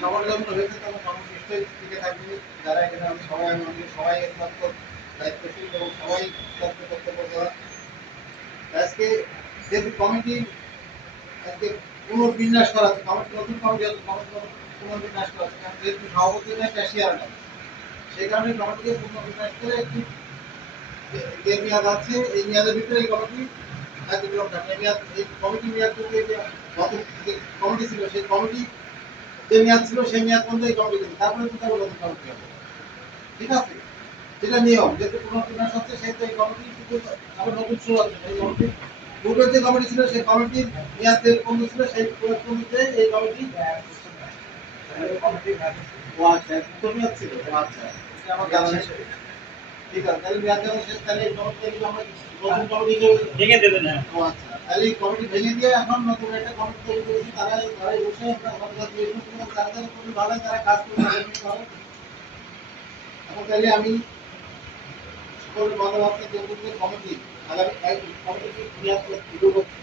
সবার জন্য হয়েছে তখন মানুষ নিশ্চয়ই টিকে থাকবে। যারা এখানে আমি সবাই সবাই একমাত্র দায়িত্বশীল এবং সবাই কর্তব্য। আজকে যেহেতু কমিটি আজকে পুনর্বিন্যাস করা আছে, কমিটি নতুন কমিটি আছে, কমিটি পুনর্বিন্যাস করা আছে, কারণ যেহেতু সভাপতি না ক্যাশিয়ার না, সেই কারণে কমিটিকে পুনর্বিন্যাস করে একটি যে মেয়াদ আছে এই মেয়াদের ভিতরে এই কমিটি কার্যক্রম থাকে। এই কমিটি মেয়াদ থেকে যে গত যে কমিটি ছিল সেই কমিটি যে মেয়াদ ছিল সেই মেয়াদ পর্যন্ত এই কমিটি ছিল, তারপরে কিন্তু আবার নতুন কমিটি হবে। ঠিক আছে, যেটা নিয়ম, যেহেতু পুনর্বিন্যাস হচ্ছে সেহেতু এই কমিটি কিন্তু আবার নতুন শুরু হচ্ছে। এই কমিটি পূর্বের যে কমিটি ছিল সেই কমিটির মেয়াদ যে পর্যন্ত ছিল সেই পর্যন্ত এই কমিটি ও আচ্ছা তুমি ছিল। আচ্ছা, এটা আমার জানা নেই। ঠিক আছে, তাহলে মেয়াদ যখন শেষ তাহলে এই কমিটি আমরা নতুন কমিটি ভেঙে দেবেন। হ্যাঁ, ও আচ্ছা, তাহলে এই কমিটি ভেঙে দিয়ে এখন নতুন একটা কমিটি তৈরি করেছি। তারাই বসে আমরা আমাদের কাছে যারা যারা খুবই ভালো তারা কাজ করে। এখন তাহলে আমি সকল কথাবার্তা যে কমিটি আগামী কমিটি মেয়াদ শুরু করছি।